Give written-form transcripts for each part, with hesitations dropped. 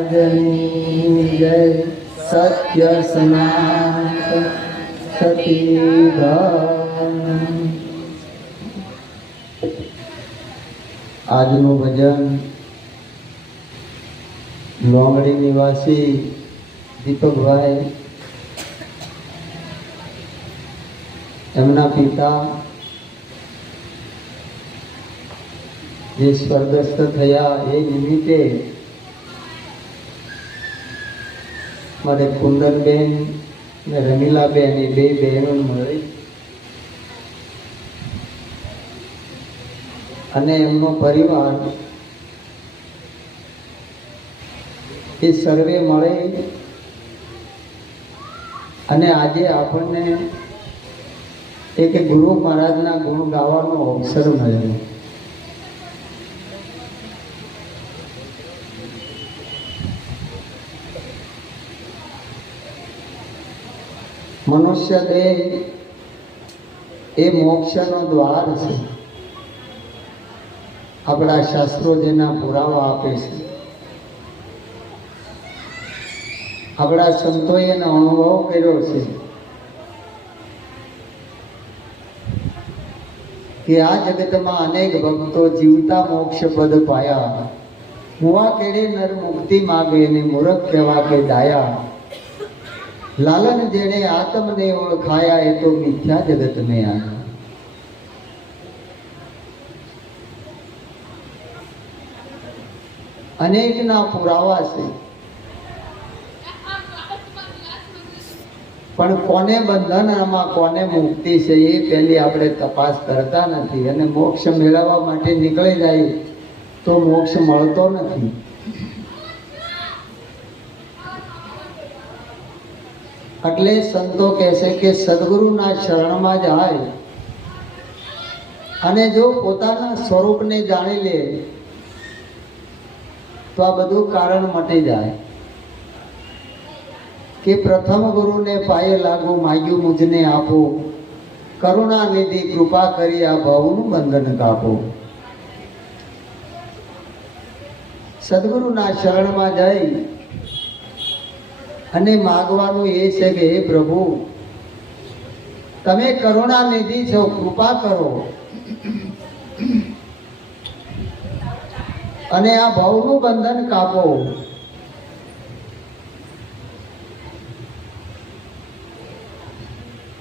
આજની જય સત્ય સનાત સતી આજનું ભજન લોંગડી નિવાસી દીપકભાઈ એમના પિતા જે સ્વર્ગસ્થ થયા એ નિમિત્તે મારે કુંદનબેન ને રમીલાબેન એ બે બહેનો મળી અને એમનો પરિવાર એ સર્વે મળે અને આજે આપણને એક ગુરુ મહારાજના ગુણ ગાવાનો અવસર મળ્યો. મનુષ્ય દેહ એ મોક્ષનો દ્વાર છે. આપણા શાસ્ત્રો જેના પુરાવા આપે છે, આપણા સંતોએ એનો અનુભવ કર્યો છે કે આ જગતમાં અનેક ભક્તો જીવતા મોક્ષ પદ પાયા. મુવા કેડે નર મુક્તિ માગે ને મૂરખ કહેવા કે ડાયા. લાલન જેણે આત્મને ઓળખાયા એ તો મિથ્યા જગત મેં આયા. અનેકના પુરાવા છે, પણ કોને બંધન આમાં કોને મુક્તિ છે એ પહેલી આપણે તપાસ કરતા નથી અને મોક્ષ મેળવવા માટે નીકળી જાય તો મોક્ષ મળતો નથી. એટલે સંતો કહે છે કે સદગુરુના શરણમાં જાય અને જો પોતાના સ્વરૂપને જાણી લે તો આ બધું કારણ મટી જાય. કે પ્રથમ ગુરુને પાયે લાગુ માગ્યું મુજને આપો, કરુણા નિધિ કૃપા કરી આ ભવનું બંધન કાપો. સદગુરુના શરણમાં જઈ અને માગવાનું એ છે કે હે પ્રભુ, તમે કરુણા નિધિ છો, કૃપા કરો અને આ ભવનું બંધન કાપો.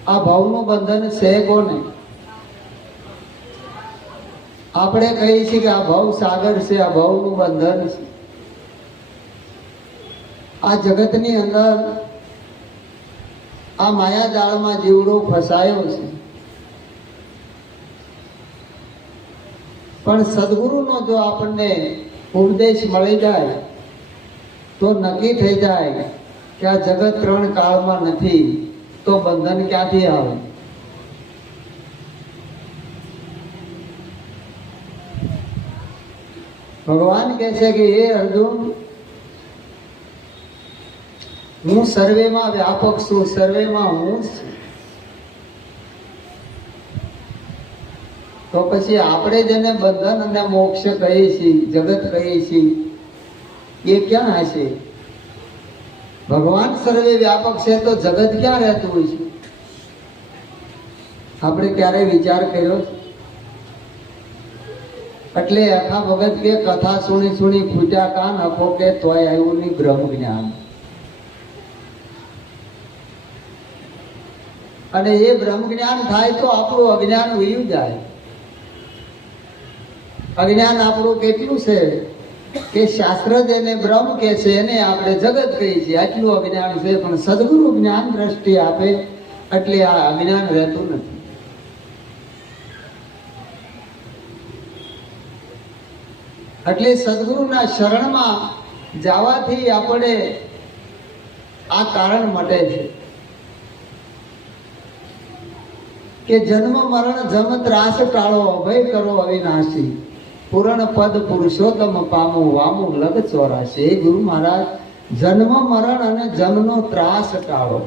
આ ભવનું બંધન છે કોને? આપણે કહીએ છીએ કે આ ભવ સાગર છે, આ ભવનું બંધન છે. આ જગતની અંદર આ માયાજાળમાં જીવડો ફસાયો છે, પણ સદગુરુનો જો આપણને ઉપદેશ મળી જાય તો નક્કી થઈ જાય કે આ જગત ત્રણ કાળમાં નથી, તો બંધન ક્યાંથી આવે? ભગવાન કહે છે કે હે અર્જુન, હું સર્વેમાં વ્યાપક છું, સર્વેમાં હું છું. તો પછી આપણે જેને બંધન અને મોક્ષ કહીએ છીએ, જગત કહીએ છીએ, એ ક્યાં હશે? ભગવાન સર્વે વ્યાપક છે તો જગત ક્યાં રહેતું હોય છે? આપણે ક્યારે વિચાર કર્યો? એટલે આખા ભગત કે કથા સુણી સુણી ફૂટ્યા કાન, અખો કે તોય આવ્યું નહીં બ્રહ્મ જ્ઞાન. અને એ બ્રહ્મ જ્ઞાન થાય તો આપણું અજ્ઞાન વયું જાય. અજ્ઞાન આપણું કેટલું છે કે શાસ્ત્ર જેને બ્રહ્મ કહે છે એને આપણે જગત કહીએ છીએ, આટલું અજ્ઞાન છે. પણ સદગુરુ જ્ઞાન દ્રષ્ટિ આપે એટલે આ અજ્ઞાન રહેતું નથી. એટલે સદગુરુના શરણમાં જવાથી આપણે આ કારણ મટે છે કે જન્મ મરણ જમ ત્રાસ ટાળો, અભય કરો અવિનાશી, પૂરણ પદ પુરુષોત્તમ પામું, વામું લગ 84. એ ગુરુ મહારાજ જન્મ મરણ અને જમનો ત્રાસ ટાળો.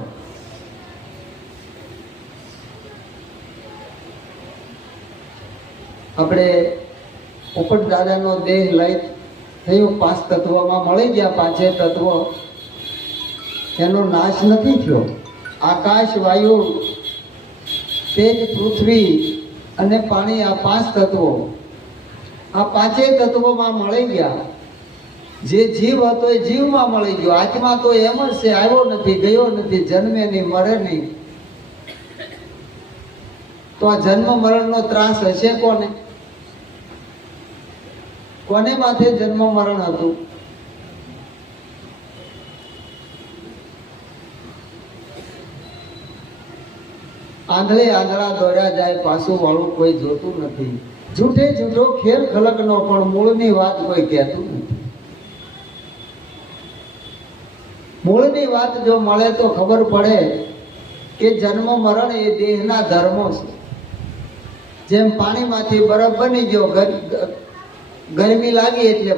આપણે પોપટ દાદાનો દેહ લઈ થયું. 5 તત્વોમાં મળી ગયા. 5 તત્વો એનો નાશ નથી થયો. આકાશ, વાયુ, તેજ, પૃથ્વી અને પાણી, આ 5 તત્વો, આ 5 તત્વોમાં મળી ગયા. જે જીવ હતો એ જીવમાં મળી ગયો. આત્મા તો એમ જ છે, આવ્યો નથી, ગયો નથી, જન્મે નહીં, મરે નહીં. તો આ જન્મ મરણનો ત્રાસ હશે કોને? કોને માથે જન્મ મરણ હતું? આંધળે આંધળા દોડ્યા જાય, પાછું વાળું કોઈ જોતું નથી. જૂઠે જૂઠો ખેલ ખલકનો, પણ મૂળની વાત કોઈ કહેતું નથી. મૂળની વાત જો મળે તો ખબર પડે કે જન્મ મરણ એ દેહના ધર્મો છે. જેમ પાણીમાંથી બરફ બની ગયો, ગરમી લાગી એટલે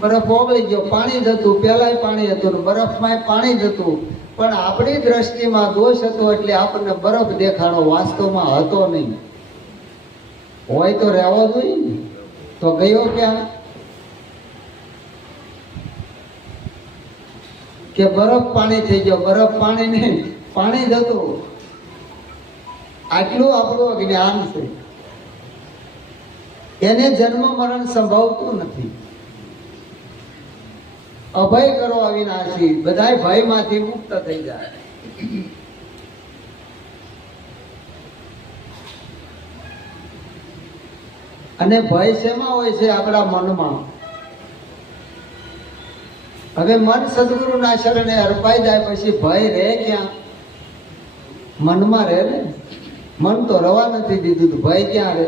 બરફ ઓગળી ગયો, પાણી જ હતું, પહેલાય પાણી હતું, બરફમાં પાણી જ હતું. પણ આપણી દ્રષ્ટિમાં દોષ હતો એટલે આપણને બરફ દેખાણો, વાસ્તવમાં હતો નહીં. હોય તો રહેવો જોઈએ ને. તો ગયો ક્યાં? કે બરફ પાણી થઈ ગયો, બરફ પાણી નહીં, પાણી જ હતું. આટલું આપણું જ્ઞાન છે. એને જન્મ મરણ સંભવતું નથી. અભય કરો અવિનાશી, બધાય ભયમાંથી મુક્ત થઈ જાય. અને ભય શેમાં હોય છે? આપણા મનમાં. હવે મન સદગુરુના શરણે અર્પાઈ જાય પછી ભય રહે ક્યાં? મનમાં રહે ને. મન તો રવા નથી દીધું, તો ભય ક્યાં રહે?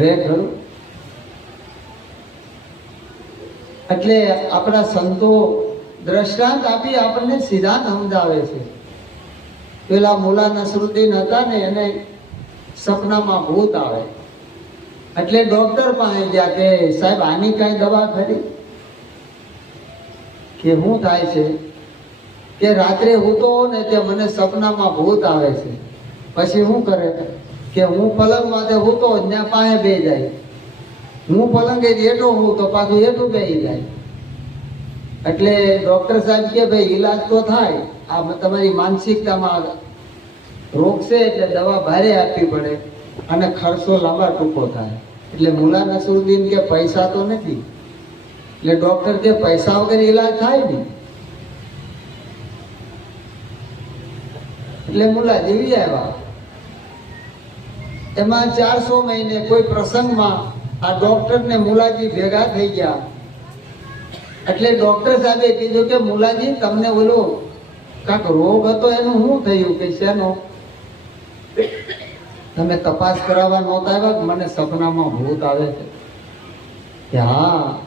રે ખરું. એટલે આપણા સંતો દ્રષ્ટાંત આપી આપણને સિદ્ધાંત સમજાવે છે. પેલા મુલા નસરુદ્દીન હતા ને, એને સપનામાં ભૂત આવે એટલે ડોક્ટર પાસે ગયા કે સાહેબ આની કઈ દવા ખરી? કે શું થાય છે? કે રાત્રે હૂતો ને તે મને સપનામાં ભૂત આવે છે. પછી શું કરે? કે હું પલંગ માથે હૂતો ત્યાં પાસે બે જાય, હું પલંગે એટલો હું તો પાછું એટલું બેસી જાય. એટલે ડોક્ટર સાહેબ કે ભાઈ ઈલાજ તો થાય, આ તમારી માનસિકતામાં રોગ છે એટલે દવા ભારે આપવી પડે અને ખર્ચો લાંબા ટૂંકો થાય. એટલે મુલા નસરુદ્દીન કે પૈસા તો નથી. એટલે ડોક્ટર કે પૈસા વગર ઈલાજ થાય નહીં. એટલે મુલા જીવી આવ્યા. એમાં 400 મહિને કોઈ પ્રસંગમાં આ ડોક્ટર ને મુલાજી ભેગા થઈ ગયા. એટલે ડોક્ટર સાહેબે કીધું કે મુલાજી તમને ઓલો કાંક રોગ હતો એનું શું થયું? કે શેનો? તમે તપાસ કરાવવા નહોતા આવ્યા? મને સપનામાં ભૂત આવે છે. કે હા,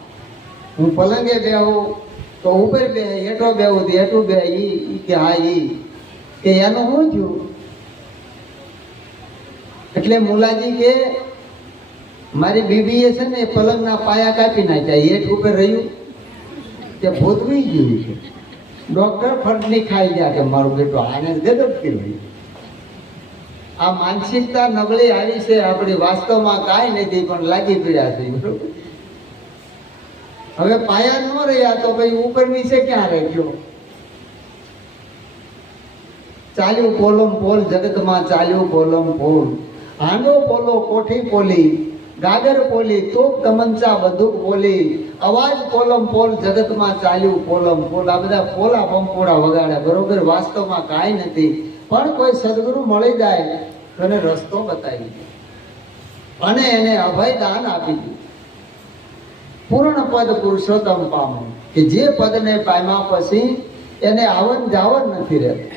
હું પલંગે બેહું તો ઉપર બે, હેઠો બેહું તો હેઠું બે. ઈ કે હા ઈ. કે એનું શું થયું? એટલે મુલાજી કે મારી બીબીએ છે ને પલંગના પાયા કાપી નાખ્યા, હેઠ ઉપર રહ્યું કે ભૂતવી ગયું છે. ડોક્ટર ફટની ખાઈ ગયા કે મારું બેટો આને ગજબ કર્યું. આ માનસિકતા નબળી આવી છે આપણી. વાસ્તવમાં કાંઈ નથી પણ લાગી પડ્યા છે. બરોબર. હવે પાયા ન રહ્યા તો ભાઈ ઉપર નીચે ક્યાં રાખ્યો? ચાલ્યું પોલમ પોલ જગતમાં, ચાલ્યું પોલમ પોલ. હાંડો પોલો, કોઠી પોલી, ગાગર પોલી, તોપ તમંચા બંદૂક પોલી, અવાજ પોલમ પોલ જગતમાં, ચાલ્યું પોલમ પોલ. આ બધા પોલા પંપોડા વગાડ્યા. બરોબર. વાસ્તવમાં કાંઈ નથી. પણ કોઈ સદગુરુ મળી જાય તો એને રસ્તો બતાવી દે અને એને અભય દાન આપી દે. પૂર્ણ પદ પુરુષોત્તમ પામો. કે જે પદને પામ્યા પછી એને આવન જાવન નથી રહેતું.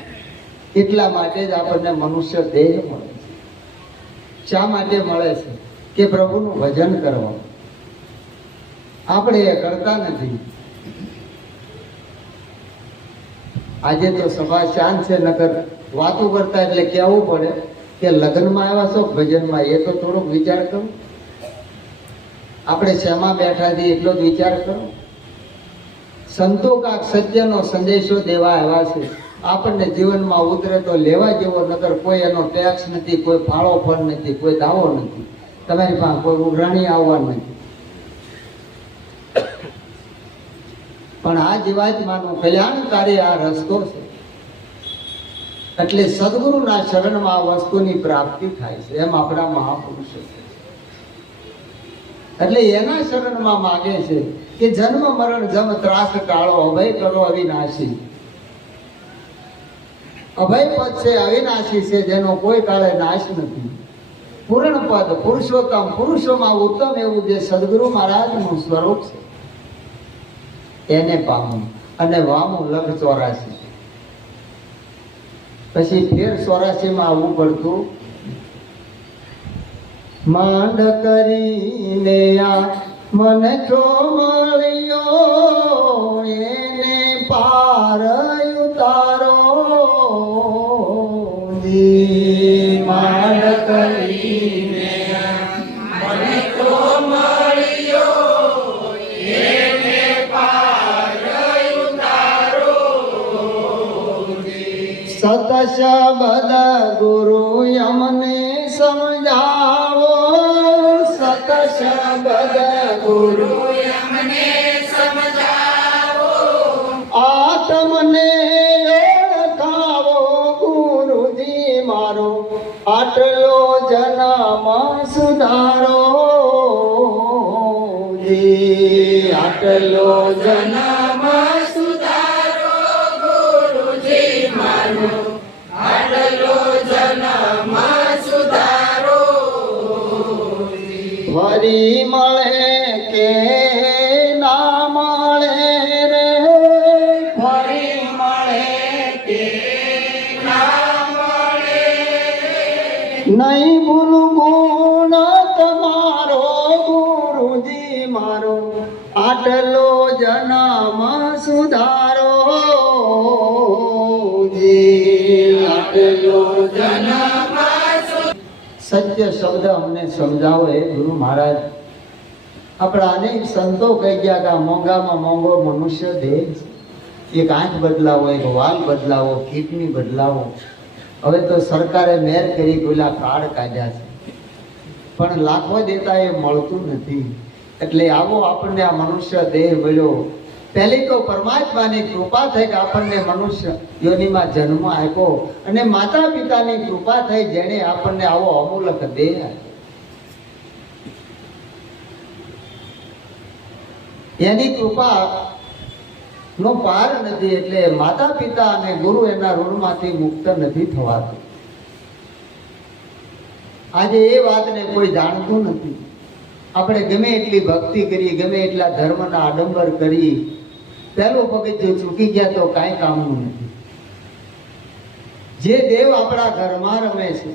એટલા માટે જ આપણને મનુષ્ય દેહ મળે છે. શા માટે મળે છે? કે પ્રભુનું ભજન કરવા. આપણે એ કરતા નથી. આજે તો સભા શાંત છે, નકર વાતો કરતા એટલે કહેવું પડે કે લગ્નમાં આવ્યા છો ભજનમાં. એ તો થોડોક વિચાર કરો. આપણે શેમાં બેઠા છીએ એટલો જ વિચાર કરો. સંતો કાક સત્યનો સંદેશો દેવા આવ્યા છે. આપણને જીવનમાં ઉતરે તો લેવા જેવો, નકર કોઈ એનો ટેક્સ નથી, કોઈ ફાળો ફળ નથી, કોઈ દાવો નથી. તમારી પાસે કોઈ ઉઘરાણી આવવાનું નથી. પણ આ જીવાત્માનું કલ્યાણકારી આ રસ્તો છે. એટલે સદગુરુના શરણમાં આ વસ્તુની પ્રાપ્તિ થાય છે, એમ આપણા મહાપુરુષો છે. એટલે એના શરણમાં માગે છે કે જન્મ મરણ જમ ત્રાસ ટાળો, અભય કરો અવિનાશી. અભય પદ છે, અવિનાશી છે, જેનો કોઈ કાળે નાશ નથી. પૂર્ણ પદ, પુરુષોત્તમ, પુરુષોમાં ઉત્તમ એવું જે સદગુરુ મહારાજનું સ્વરૂપ છે એને પામવું. અને વામું લખ 84. પછી ફેર 84 માં આવવું પડતું. માંડ કરીને આ મન જો મળ્યો એને પાર ઉતારો. માંડ કરીને મન જો મળ્યો એને પાર ઉતારો. સત શબ્દ ગુરુ અમને સમજાવો, સત શબ્દ ગુરુ અમને સમજાવો. આત્મને ઓળખાવો ગુરુજી મારો, આટલો જન્મ સુધારો. આટલો જન્મ સુધારો ગુરુજી મારો, આટલો જન્મ સુધારો. વરી મળે કે ના મળે રે, ફરી મળે કે ના મળે. નહીં ભૂલું ગુણ તમારો ગુરુજી મારો, આટલો જન્મ સુધારો. આટલો જન્મ સત્ય શબ્દ અમને સમજાવો હે ગુરુ મહારાજ. આપણા અનેક સંતો કહી ગયા કે આ મોંઘામાં મોંઘો મનુષ્ય દેહ છે. એક આંખ બદલાવો, એક વાલ બદલાવો, કિડની બદલાવો. હવે તો સરકારે મેર કરી પેલા કાર્ડ કાઢ્યા છે, પણ લાખો દેતા એ મળતું નથી. એટલે આવો આપણને આ મનુષ્ય દેહ મળ્યો. પહેલી તો પરમાત્માની કૃપા થઈ કે આપણને મનુષ્ય યોનિમાં જન્મ આપ્યો, અને માતા પિતાની કૃપા થઈ જેણે આપણને આવો અમૂલક દેહ આપ્યો. એની કૃપા નો પાર નથી. એટલે માતા પિતા અને ગુરુ એના ઋણમાંથી મુક્ત નથી થવાતું. આજે એ વાતને કોઈ જાણતું નથી. આપણે ગમે એટલી ભક્તિ કરી, ગમે એટલા ધર્મના આડંબર કરી, પહેલું પગથિયું ચૂકી ગયા તો કાંઈ કામનું નથી. જે દેવ આપણા ઘરમાં રમે છે,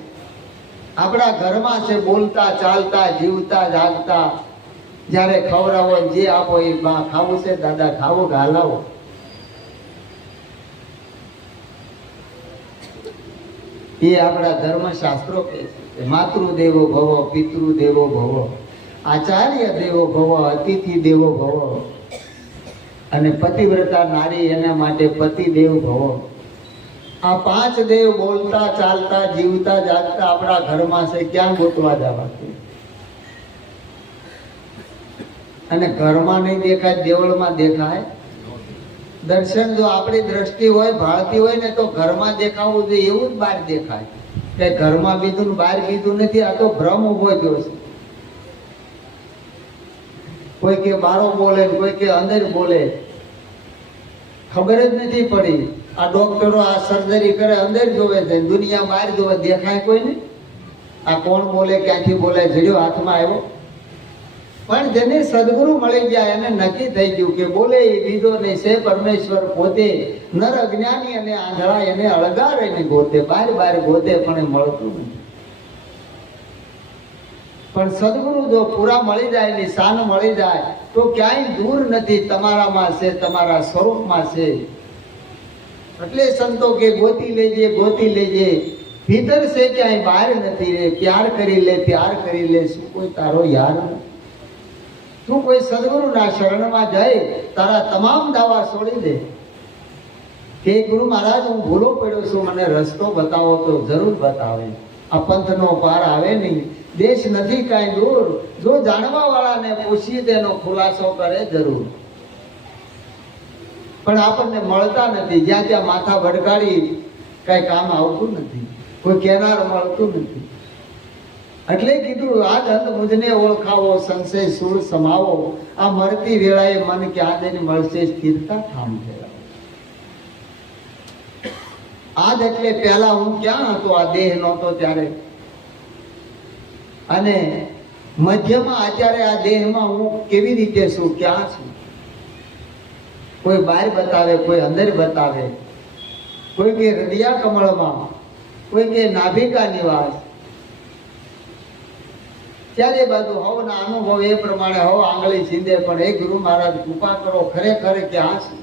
આપણા ઘરમાં છે, બોલતા ચાલતા જીવતા જાગતા, જ્યારે ખવડાવો જે આપો એ ખાવું છે દાદા ખાવો કે હલાવો. એ આપણા ધર્મશાસ્ત્રો કહે છે. માતૃદેવો ભવ, પિતૃદેવો ભવ, આચાર્ય દેવો ભવ, અતિથિ દેવો ભવ, અને પતિવ્રતા નારી એના માટે પતિદેવ ભવ. આ 5 દેવ બોલતા ચાલતા જીવતા જાગતા આપણા ઘરમાં છે. ક્યાં ગોતવા જવા? અને ઘરમાં નહીં દેખાય, દેવળમાં દેખાય. દર્શન જો આપણી દ્રષ્ટિ હોય, ભાળતી હોય ને, તો ઘરમાં દેખાવું જોઈએ એવું જ બહાર દેખાય. કે ઘરમાં બીજું બહાર બીજું નથી. આ તો ભ્રમ ઉભો થયો છે. કોઈ કે બારો બોલે, કોઈ કે અંદર બોલે, ખબર જ નથી પડી. આ ડોક્ટરો આ સર્જરી કરે અંદર જોવે છે, દુનિયા બહાર જોવે, દેખાય કોઈને? આ કોણ બોલે, ક્યાંથી બોલે, જડ્યો હાથમાં આવ્યો. પણ જેને સદગુરુ મળી ગયા એને નક્કી થઈ ગયું કે બોલે એ બીજો નહીં છે પરમેશ્વર પોતે. નર અજ્ઞાની અને આંધળા એને અળગારે ને ગોતે, બાર બાર ગોતે પણ એ મળતું નથી. પણ સદગુરુ જો પૂરા મળી જાય, એની શાન મળી જાય તો ક્યાંય દૂર નથી. તમારામાં છે, તમારા સ્વરૂપમાં છે. એટલે સંતો કે ગોતી લેજે, ગોતી લેજે, ભીતર છે ક્યાંય બહાર નથી રે. પ્યાર કરી લે, પ્યાર કરી લે, શું કોઈ તારો યાર નથી? તું કોઈ સદગુરુના શરણમાં જાય, તારા તમામ દાવા છોડી દે. કે ગુરુ મહારાજ હું ભૂલો પડ્યો છું, મને રસ્તો બતાવો, તો જરૂર બતાવે. આ પંથનો પાર આવે નહીં. દેશ નથી કાંઈ દૂર, જો જાણવા વાળાને પૂછી તેનો ખુલાસો કરે જરૂર. પણ આપણને મળતા નથી. જ્યાં ત્યાં માથા વડગાડી કઈ કામ આવતું નથી, કોઈ કેનાર મળતું નથી. એટલે કીધું આજ અંત મુજને ઓળખાવો, સંશય સૂળ સમાવો, આ મળતી વેળાએ મન ક્યાં જઈને મળશે સ્થિરતા ઠામ ફેરાવો. આજ એટલે પહેલા હું ક્યાં હતો, આ દેહ નહોતો ત્યારે, અને મધ્યમાં અત્યારે આ દેહમાં હું કેવી રીતે છું, ક્યાં છું. કોઈ બહાર બતાવે, કોઈ અંદર બતાવે, કોઈ કે હૃદયા કમળમાં, કોઈ કે નાભિકા નિવાસ. ચારે બાજુ હવના અનુભવ એ પ્રમાણે હવ આંગળી છીંદે, પણ એ ગુરુ મહારાજ કૃપા કરો, ખરેખર ક્યાં છે.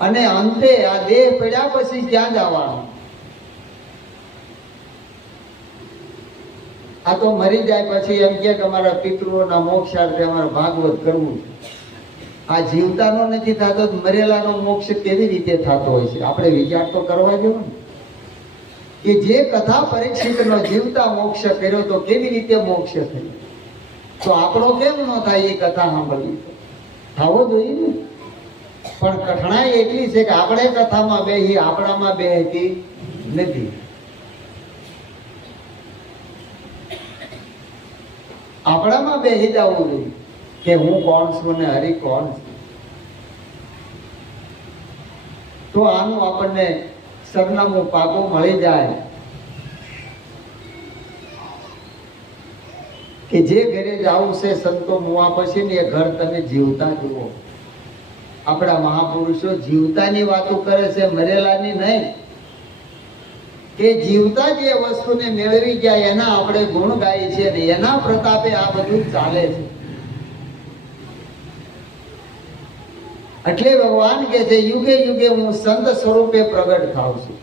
અને અંતે આ દેહ પડ્યા પછી ક્યાં જવાનું? આ તો મરી જાય પછી એમ કે અમારા પિતૃઓના મોક્ષાર્થે અમારે ભાગવત કરવું છે. આ જીવતાનો નથી થતો, મરેલાનો મોક્ષ કેવી રીતે થતો હોય છે? આપણે વિચાર તો કરવા જેવો ને, કે જે કથા પરીક્ષિતનો જીવતા મોક્ષ કર્યો તો કેવી રીતે મોક્ષ થયો, તો આપણો કેમ ન થાય? એ કથા સાંભળવી થવો જોઈએ ને. પણ કઠણાઈ એટલી છે કે આપણે કથામાં બેહી, આપણામાં બેહતી નથી. આપણામાં બેહી જવું જોઈએ કે હું કોણ છું ને હરિ કોણ છે. તો આનું આપણને સરનામું પાકું મળી જાય કે જે ઘરે જવું છે સંતો મુવા પછી ને એ ઘર તમે જીવતા જુઓ. આપણા મહાપુરુષો જીવતાની વાતો કરે છે, મરેલાની નહીં. કે જીવતા જે વસ્તુને મેળવી ગયા એના આપણે ગુણ ગાય છે ને એના પ્રતાપે આ બધું ચાલે છે. એટલે ભગવાન કે છે યુગે યુગે હું સંત સ્વરૂપે પ્રગટ થાઉં છું.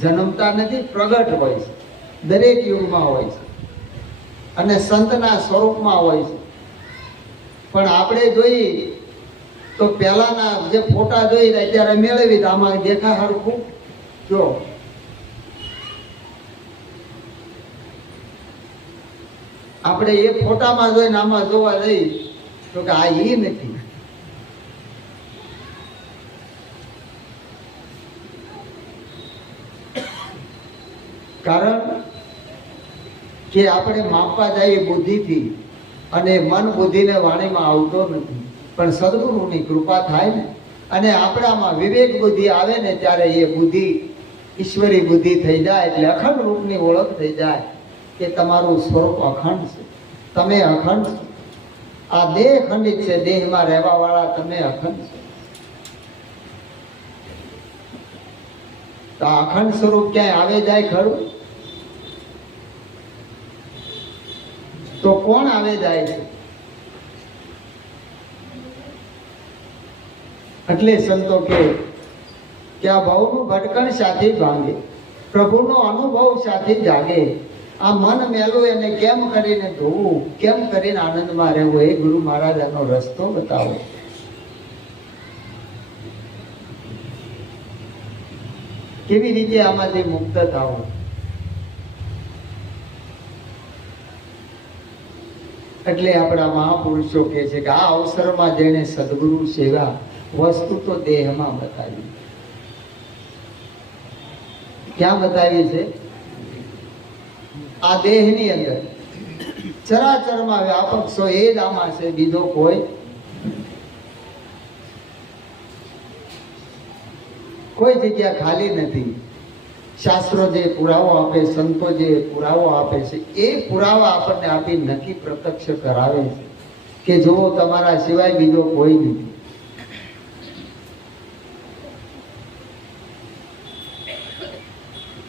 જન્મતા નથી, પ્રગટ હોય છે, દરેક યુગમાં હોય છે, અને સંતના સ્વરૂપમાં હોય છે. પણ આપણે જોઈએ તો પહેલાના જે ફોટા જોઈ અત્યારે મેળવી, આમાં દેખા હરખું જો. આપણે એ ફોટામાં જોઈને આમાં જોવા જઈએ તો કે આ ઈ નથી. કારણ કે આપણે માપવા જઈએ બુદ્ધિથી, અને મન બુદ્ધિને વાણીમાં આવતો નથી. પણ સદગુરુની કૃપા થાય ને, અને આપણામાં વિવેક બુદ્ધિ આવે ને, ત્યારે એ બુદ્ધિ ઈશ્વરી બુદ્ધિ થઈ જાય. એટલે અખંડ રૂપની ઓળખ થઈ જાય કે તમારું સ્વરૂપ અખંડ છે, તમે અખંડ છો. આ દેહ ખંડિત છે, દેહમાં રહેવા વાળા તમે અખંડ છો. તો આ અખંડ સ્વરૂપ ક્યાંય આવે જાય ખરું? તો કોણ આવે જાય છે? એટલે સંતો કે આ ભાવનું ભટકણ સાથે ભાંગે, પ્રભુનો અનુભવ સાથે જાગે. આ મન મેલું એને કેમ કરીને ધોવું, કેમ કરીને આનંદમાં રહેવું, એ ગુરુ મહારાજ એનો રસ્તો બતાવો. કેવી રીતે આમાંથી મુક્ત થવું? એટલે આપણા મહાપુરુષો કહે છે કે આ અવસરમાં જેને સદગુરુ સેવા વસ્તુ તો દેહમાં બતાવી. ક્યાં બતાવી છે? આ દેહની અંદર ચરાચરમાં વ્યાપક છો એ જ આમાં છે, બીજો કોઈ જગ્યા ખાલી નથી. શાસ્ત્રો જે પુરાવો આપે, સંતો જે પુરાવો આપે છે, એ પુરાવા આપણને આપી નક્કી પ્રત્યક્ષ કરાવે છે કે જો તમારા સિવાય બીજો કોઈ નથી.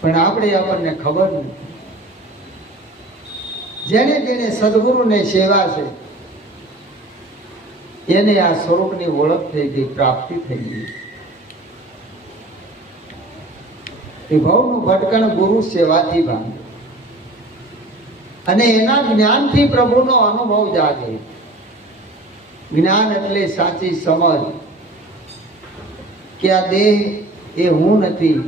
પણ આપણને ખબર નથી. જેને જેને સદગુરુને સેવા છે એને આ સ્વરૂપની ઓળખ થઈ ગઈ, પ્રાપ્તિ થઈ ગઈ. ભવનું ભટકણ ગુરુ સેવાથી ભાંગે, અને એના જ્ઞાનથી પ્રભુનો અનુભવ જાગે. જ્ઞાન એટલે સાચી સમજ કે આ દેહ એ હું નથી.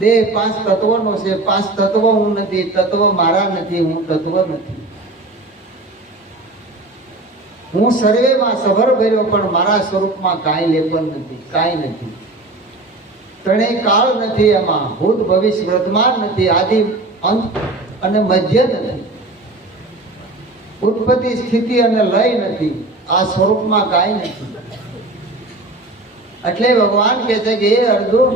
દેહ 5 તત્વોનો છે, 5 તત્વો હું નથી, તત્વ મારા નથી, હું તત્વ નથી. હું સર્વેમાં સભર ભર્યો પણ મારા સ્વરૂપમાં કાંઈ લેપન નથી, કાંઈ નથી. ત્રણેય કાળ નથી એમાં, ભૂત ભવિષ્ય વર્તમાન નથી, આદિ અંત અને મધ્ય નથી, ઉત્પત્તિ સ્થિતિ અને લય નથી. આ સ્વરૂપમાં કાંઈ નથી. એટલે ભગવાન કહે છે કે હે અર્જુન,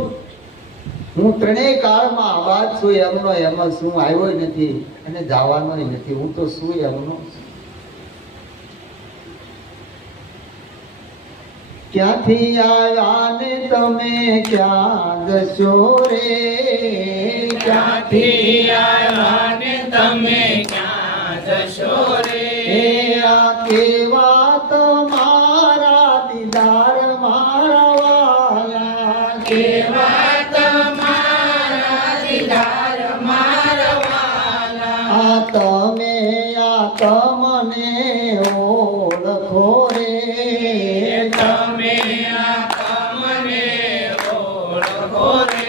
હું ત્રણેય કાળમાં આબાદ છું, એમનો એમ જ છું, આવ્યો નથી અને જવાનો નથી. હું તો છું એમનો. ક્યાંથી આવ્યા ને તમે ક્યાં જશો રે, ક્યાંથી આવ્યા ને તમે ક્યાં જશો રે. આ કેવા તમારા દીદાર મારા વાલા, કેવા તમારા દીદાર મારા વાલા. આ તમે આ તમને ઓળખો રે, તમે આ તમને ઓળખો રે.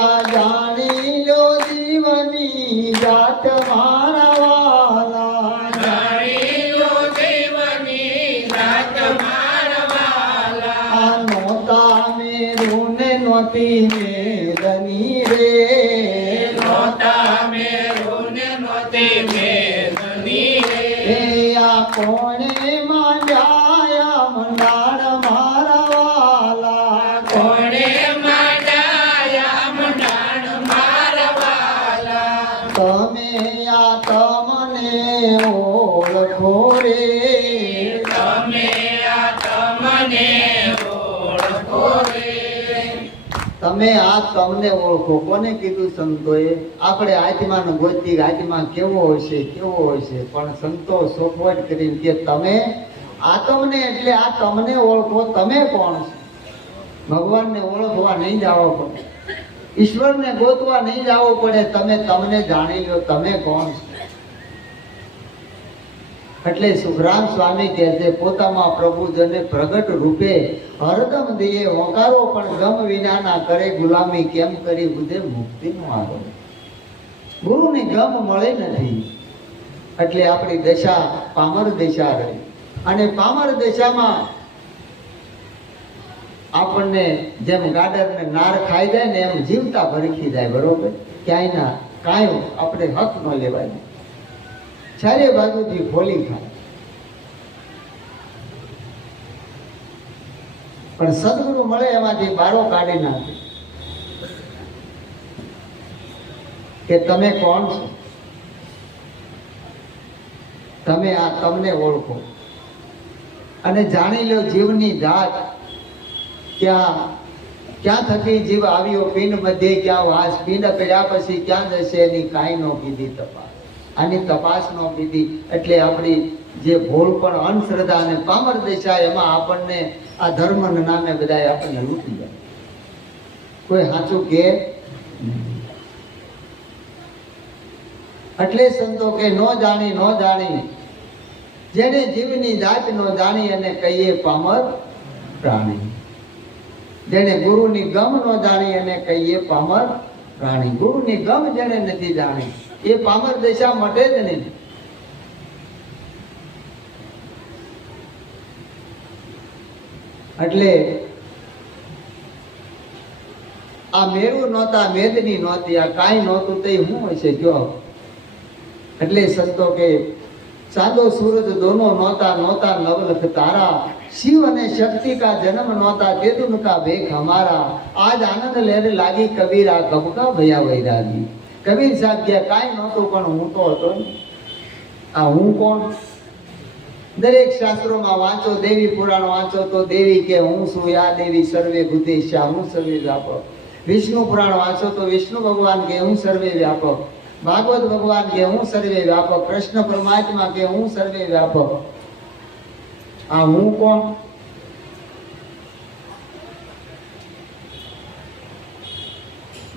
આ જાણી લો જીવની જાત મારા વાલા, જાણી લો જીવની જાત મારા વાલા. આ નોતા મેરું ને નોતી મેદની રે, નોતા મેરું ને નોતી મેદની રે. આ કોણે માંડ્યા મંડાણ મારા વાલા, કોણે માંડાયા મંડાણ મારા વાલા. તમે આ તમને ઓળખો રે, તમે આ તમને ઓળખો રે. તમે આ તમને ઓળખો. કોને કીધું સંતોએ? આપણે આત્માનો ગોતી આત્મા કેવો હશે, કેવો હશે, પણ સંતો સોખવટ કરીને કે તમે આત્મને એટલે આ તમને ઓળખો. તમે કોણ છો? ભગવાનને ઓળખવા નહીં જાવો પડે, ઈશ્વરને ગોતવા નહીં જાવો પડે. તમે તમને જાણી લો તમે કોણ છો. એટલે સુખરામ સ્વામી કહે છે પોતામાં પ્રભુજને પ્રગટ રૂપે હરદમ દિયે હોંકારો પણ ગમ વિનાના કરે ગુલામી કેમ કરી બુધે મુક્તિનું આગળ. ગુરુની ગમ મળે નથી એટલે આપણી દશા પામર દશા રહી. અને પામર દશામાં આપણને જેમ ગાડરને નાર ખાઈ જાય ને એમ જીવતા ભરખી જાય. બરોબર? ક્યાંય ના કાંઈ આપણે હક ન લેવાય, ચારે બાજુથી ખોલી ખાય. પણ સદગુરુ મળે એમાંથી બારો કાઢી નાખે કે તમે કોણ છો, તમે આ તમને ઓળખો અને જાણી લો જીવની જાત. ક્યાં થકી જીવ આવ્યો પિંડ મધ્યે ક્યાં વાસ, પિંડ કર્યા પછી ક્યાં જશે એની કાંઈ નો કીધી તપાસ. આની તપાસ નો કીધી એટલે આપણી જે ભૂલ પણ અંધશ્રદ્ધા અને પામર દશા એમાં આપણને આ ધર્મના નામે બધા આપણને લૂંટી જાય. કોઈ સાચું કે એટલે સંતો કે નો જાણી જેને જીવની જાત નો જાણી અને કહીએ પામર પ્રાણી. જેને ગુરુની ગમ નો જાણી અને કહીએ પામર પ્રાણી. ગુરુની ગમ જેને નથી જાણી એ પામર દશા મટે જ નહીં. એટલે આ મેરું નહોતા, મેદની નહોતી, આ કાંઈ નહોતું તે શું હશે કયો? એટલે સંતો કે સાદો સૂરજ દોનો નહોતા, નહોતા નવલખ તારા, શિવ અને શક્તિ કા જન્મ નહોતા, તેદુન કા ભેખ હમારા. આજ આનંદ લહેર લાગી કબીરા, કબ કા ભયા વૈરાગી. કબીર સાહેબ કે કાંઈ નહોતું પણ હું તો હતો. આ હું કોણ? દરેક શાસ્ત્રોમાં વાંચો, દેવી પુરાણ વાંચો તો દેવી કે હું છું, યા દેવી સર્વે ભૂતેશા, હું સર્વે વ્યાપક. વિષ્ણુ પુરાણ વાંચો તો વિષ્ણુ ભગવાન કે હું સર્વે વ્યાપક. ભાગવત ભગવાન કે હું સર્વે વ્યાપક. કૃષ્ણ પરમાત્મા કે હું સર્વે વ્યાપક. આ હું કોણ?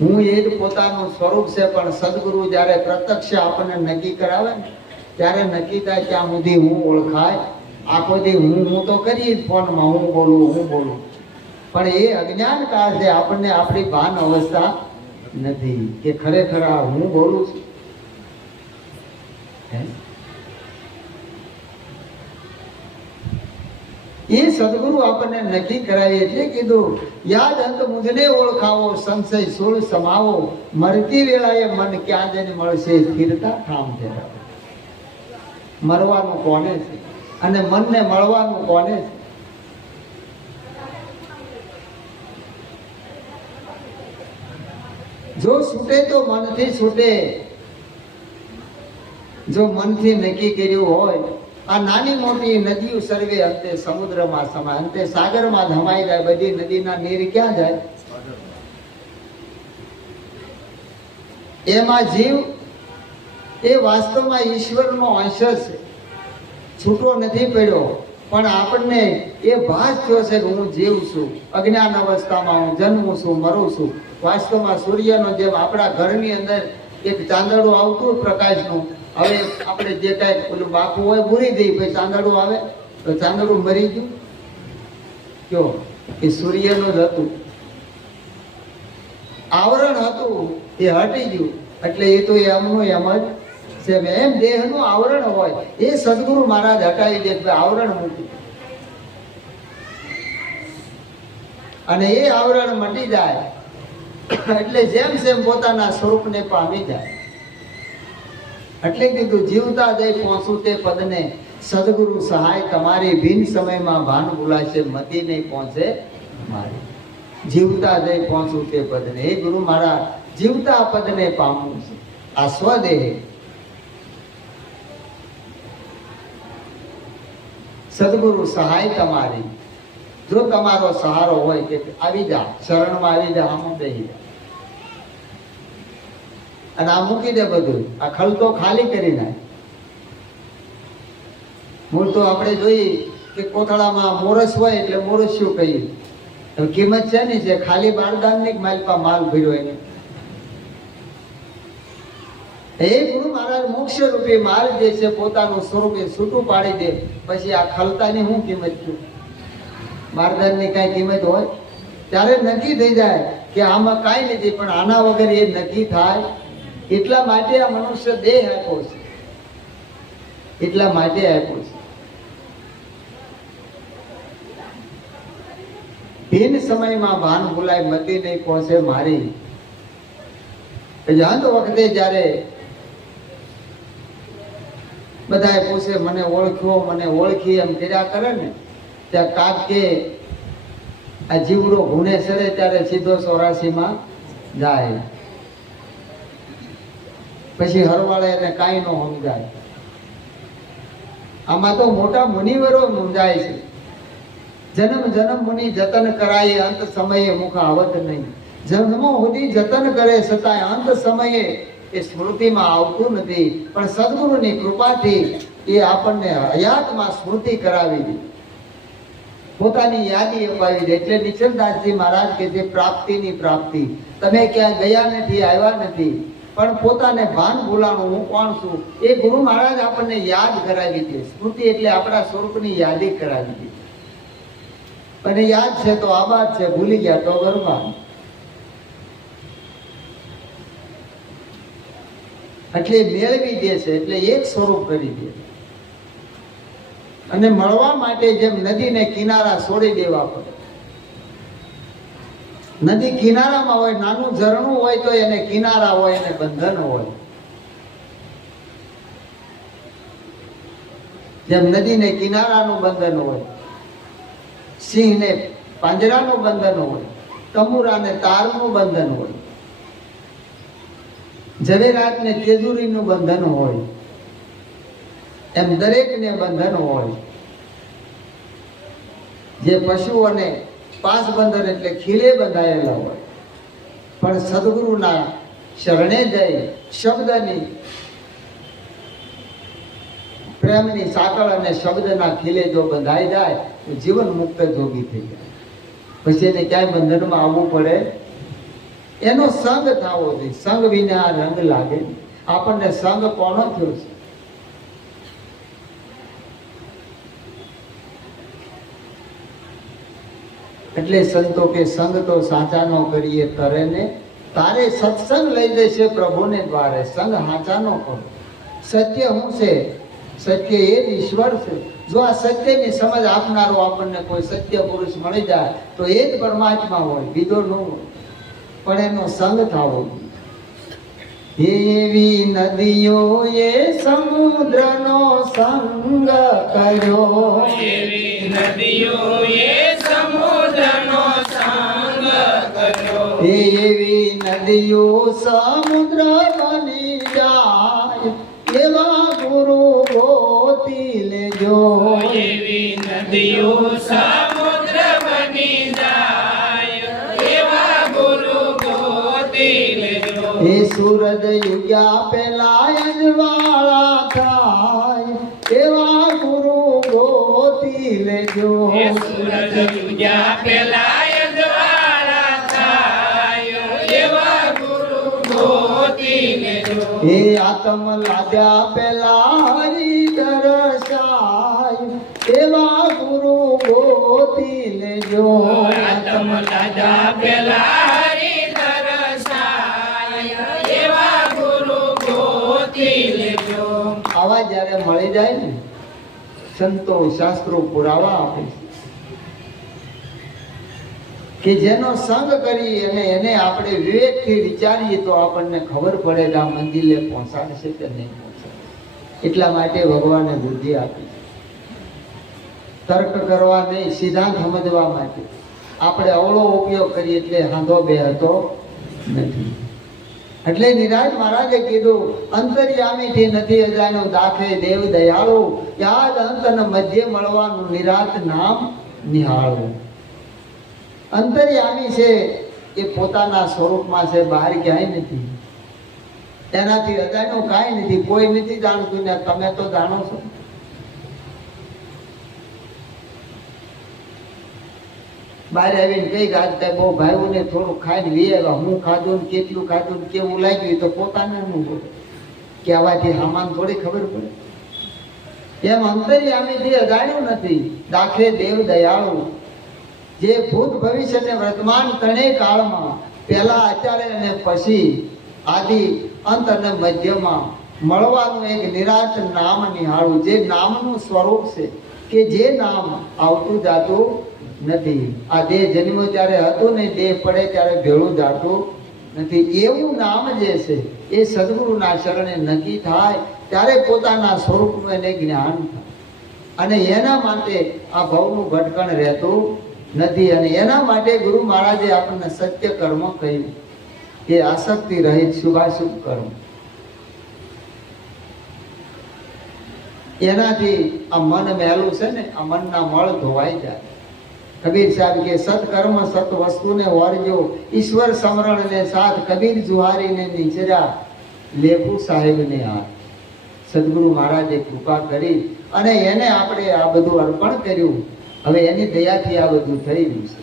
હું એ જ પોતાનું સ્વરૂપ છે. પણ સદગુરુ જ્યારે પ્રત્યક્ષ આપણને નક્કી કરાવે ને ત્યારે નક્કી થાય ત્યાં સુધી હું ઓળખાય. આખો દી હું તો કરીએ ફોનમાં, હું બોલું. પણ એ અજ્ઞાન કાળ છે, આપણને આપણી ભાન અવસ્થા નથી કે ખરેખર આ હું બોલું છું. હે? એ સદગુરુ આપણને નક્કી કરાવી એટલે કીધું, યાદ અંત મુજને ઓળખાવો, સંશય સોળ સમાવો, મરતી વેળાએ મન ક્યાં જઈને મળશે, સ્થિરતા ઠામ ધરાવો. મરવાનું કોને છે અને મનને મળવાનું કોને છે? જો છૂટે તો મનથી છૂટે. જો મનથી નક્કી કર્યું હોય, આ નાની મોટી નદીઓ સર્વે અંતે સમુદ્રમાં સમાય, અંતે સાગરમાં ધમાઈ જાય. બધી નદીના નીર ક્યાં જાય? એમાં જીવ એ વાસ્તવમાં ઈશ્વરનો અંશ છે, છૂટો નથી પડ્યો. પણ આપણને એ ભાસ થયો છે કે હું જીવ છું, અજ્ઞાન અવસ્થામાં હું જન્મું છું, મરું છું. વાસ્તવમાં સૂર્યનો જેમ આપણા ઘરની અંદર એક ચાંદડું આવતું પ્રકાશનું, હવે આપણે જે કાંઈ પેલું બાપુ હોય પૂરી દઈ, પછી ચાંદડું આવે તો ચાંદડું મરી ગયું. કયો એ સૂર્યનું જ હતું, આવરણ હતું, એ હટી ગયું. એટલે એ તો એમનું એમ જ છે. એમ દેહનું આવરણ હોય એ સદગુરુ મહારાજ હટાવી દે, આવરણ મૂકી, અને એ આવરણ મટી જાય એટલે જેમ જેમ પોતાના સ્વરૂપને પામી જાય. એટલે કીધું, જીવતા જઈ પહોંચું તે પદને, સદગુરુ સહાય તમારી, ભીન સમયમાં ભાન ભૂલાશે, મતી નહીં પહોંચે મારી. જીવતા જઈ પહોંચું તે પદને, હે ગુરુ મારા જીવતા પદને પામવું છે. આ સ્વદેહ સદગુરુ સહાય તમારી. જો તમારો સહારો હોય કે આવી જા, શરણમાં આવી જા, આમ બેહી જા, અને આ મૂકી દે બધું, આ ખલતો ખાલી કરી નાખ. મૂળ તો આપણે જોઈએ કે કોથળામાં મોરસ હોય એટલે મોરસ શું કહીએ, કિંમત છે ને, છે ખાલી બારદાન ની માલપા માલ ભર્યો એને. હે ગુરુ મહારાજ મોક્ષ રૂપી માલ જે છે પોતાનું સ્વરૂપે છૂટું પાડી દે, પછી આ ખલતાની શું કિંમત છે? બારદાન ની કઈ કિંમત હોય? ત્યારે નક્કી થઈ જાય કે આમાં કાંઈ નથી, પણ આના વગર એ નક્કી થાય. એટલા માટે આ મનુષ્ય દેહ આપ્યો છે, એટલા માટે આપ્યો છે. ભીન સમયમાં ભાન ભૂલાય, મતી નહીં પહોંચે મારી. અંત વખતે જયારે બધા પૂછે મને ઓળખ્યો, મને ઓળખી, એમ કર્યા કરે ને, ત્યાં કાક કે આ જીવડો ભૂને સરે ત્યારે સીધો 84માં જાય. પછી હરવાળે એને કાંઈ ન સમજાય. આમાં તો મોટા મુનિવરો મૂંઝાય છે. જન્મ જન્મ મુનિ જતન કરાય, અંત સમયે મુખ આવત નહીં. જન્મો સુધી જતન કરે છતાંય અંત સમયે એ સ્મૃતિમાં આવતું નથી. પણ સદગુરુની કૃપાથી એ આપણને હયાતમાં સ્મૃતિ કરાવી દે, પોતાની યાદી અપાવી દે. એટલે નિચલદાસજી મહારાજ કે જે પ્રાપ્તિની પ્રાપ્તિ, તમે ક્યાં ગયા નથી, આવ્યા નથી, પણ પોતાને ભાન ભૂલાણું, હું કોણ છું, એ ગુરુ મહારાજ આપણને યાદ કરાવી દે. સ્મૃતિ એટલે આપણા સ્વરૂપની યાદી કરાવી દે. અને યાદ છે તો આબાદ છે, ભૂલી ગયા તો બરબાદ. એટલે મેળવી દે છે, એટલે એક સ્વરૂપ કરી દે. અને મળવા માટે જેમ નદીને કિનારા છોડી દેવા પડે. નદી કિનારામાં હોય, નાનું ઝરણું હોય તો એને કિનારા હોય, એને બંધન હોય. જેમ નદીને કિનારાનું બંધન હોય, સિંહને પાંજરાનું બંધન હોય, તમુરાને તારનું બંધન હોય, ઝવેરાતને તેજુરીનું બંધન હોય, એમ દરેકને બંધન હોય. જે પશુઓને પાસ બંધન એટલે ખીલે બંધાયેલા હોય, પણ સદગુરુના શરણે જઈ શબ્દની પ્રેમની સાંકળ અને શબ્દના ખીલે જો બંધાઈ જાય તો જીવન મુક્ત જોગી થઈ જાય. પછી એને ક્યાંય બંધનમાં આવવું પડે? એનો સંગ થવો જોઈએ. સંગ વિના રંગ લાગે. આપણને સંગ કોનો થયો છે? એટલે સંતો કે સંગ તો સાચાનો કરીએ તરે ને, તારે સત્સંગ લઈ જશે પ્રભુને દ્વારે, સંગ હાચાનો કરો. સત્ય શું છે? સત્ય એ જ ઈશ્વર છે. જો આ સત્યની સમજ આપનારો આપણને કોઈ સત્ય પુરુષ મળી જાય તો એ જ પરમાત્મા હોય, બીજો ન હોય. પણ એનો સંગ થવો. એવી નદીઓએ સમુદ્રનો સંગ કર્યો, એવી નદીઓએ સમુદ્રનો સંગ કર્યો. એવી નદીઓ સમુદ્ર બની જાય, એવા ગુરુ ગોતી લેજો. એવી નદીઓ સમુદ્ર બની જાય, એવા ગુરુ ગોતી લેજો. એ સૂરજ યુગ્યા પેલા અજવાળા થાય, એવા ગુરુ ગોતી લેજો. એ સૂરજ ઉગ્યા પેલા અજવાળા થાય, એવા ગુરુ ગોતી લેજો. એ આત્મ લાદ્યા પેલા હરી દર્શાય, એવા ગુરુ ગોતી લેજો. આત્મ લાજા પેલા હરી દર્શાય, એવા ગુરુ ગોતી લેજો. આવા જ્યારે મળી જાય ને, સંતો શાસ્ત્રો પુરાવા આપે છે કે જેનો સંગ કરી અને એને આપણે વિવેકથી વિચારીએ તો આપણને ખબર પડે કે આ મંદિરે પહોંચાડશે કે નહીં પહોંચાડે. એટલા માટે ભગવાને બુદ્ધિ આપી છે. તર્ક કરવા નહીં, સિદ્ધાંત સમજવા માટે. આપણે અવળો ઉપયોગ કરીએ એટલે હાંધો બે હતો નથી. એટલે નિરાજ મહારાજે કીધું, અંતર્યામીથી નથી અજાણ્યો, દાખે દેવ દયાળુ, યાદ અંત અને મધ્ય મળવાનું નિરાત નામ નિહાળવું. અંતર્યામી છે એ પોતાના સ્વરૂપમાં છે, બહાર ક્યાંય નથી. એનાથી અજાણ્યું કાંઈ નથી, કોઈ નથી જાણતું ને તમે તો જાણો છો. બહાર આવીને કઈ ગાત બહુ ભાઈઓ ને થોડું ખાઈને વી આવ્યા, હું ખાધું ને કેટલું ખાધું ને કેવું લાગ્યું તો પોતાને શું બોલે, કહેવાથી સામાન થોડી ખબર પડે. એમ અંતર્યામીથી અજાણ્યું નથી, દાખલે દેવ દયાળુ, જે ભૂત ભવિષ્ય અને વર્તમાન ત્રણેય કાળમાં પહેલા, અત્યારે અને પછી, આદિ અંત અને મધ્યમાં મળવાનું એક નિરાત નામ નિહાળું, જે નામનું સ્વરૂપ છે કે જે નામ આવતું જાતું નથી. આ દેહ જન્મ્યો ત્યારે હતું ને, દેહ પડે ત્યારે ભેળું જાતું નથી. એવું નામ જે છે એ સદગુરુના શરણે નક્કી થાય ત્યારે પોતાના સ્વરૂપનું એને જ્ઞાન થાય. અને એના માટે આ ભવનું ભટકણ રહેતું નથી. અને એના માટે ગુરુ મહારાજે આપણને સત્ય કર્મ કહ્યું કે આસક્તિ રહિત શુભાશુભ કર્મ. એનાથી આ મન મેલું છે ને, આ મનના મળ ધોવાઈ જાય. કબીર સાહેબ કે સત્કર્મ સત વસ્તુને વર્જો, ઈશ્વર સમરણ ને સાથ, કબીર જુહારીને નીચર્યા લેખુ સાહેબને હાથ. સદગુરુ મહારાજે કૃપા કરી અને એને આપણે આ બધું અર્પણ કર્યું. હવે એની દયાથી આ બધું થઈ રહ્યું છે,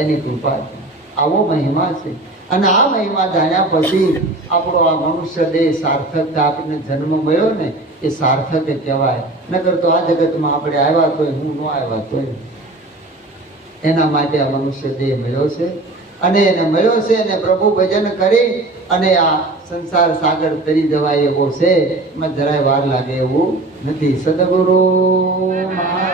એની કૃપાથી. આવો મહિમા છે. અને આ મહિમા જાણ્યા પછી આપણો આ મનુષ્ય દેહ સાર્થક, આપણને જન્મ મળ્યો ને એ સાર્થક કહેવાય. નકર તો આ જગતમાં આપણે આવ્યા તોય, હું ન આવ્યા તોય. એના માટે આ મનુષ્ય દેહ મળ્યો છે. અને એને મળ્યો છે અને પ્રભુ ભજન કરી અને આ સંસાર સાગર તરી જવાય એવો છે, એમાં જરાય વાર લાગે એવું નથી. સદગુરુ મહારાજ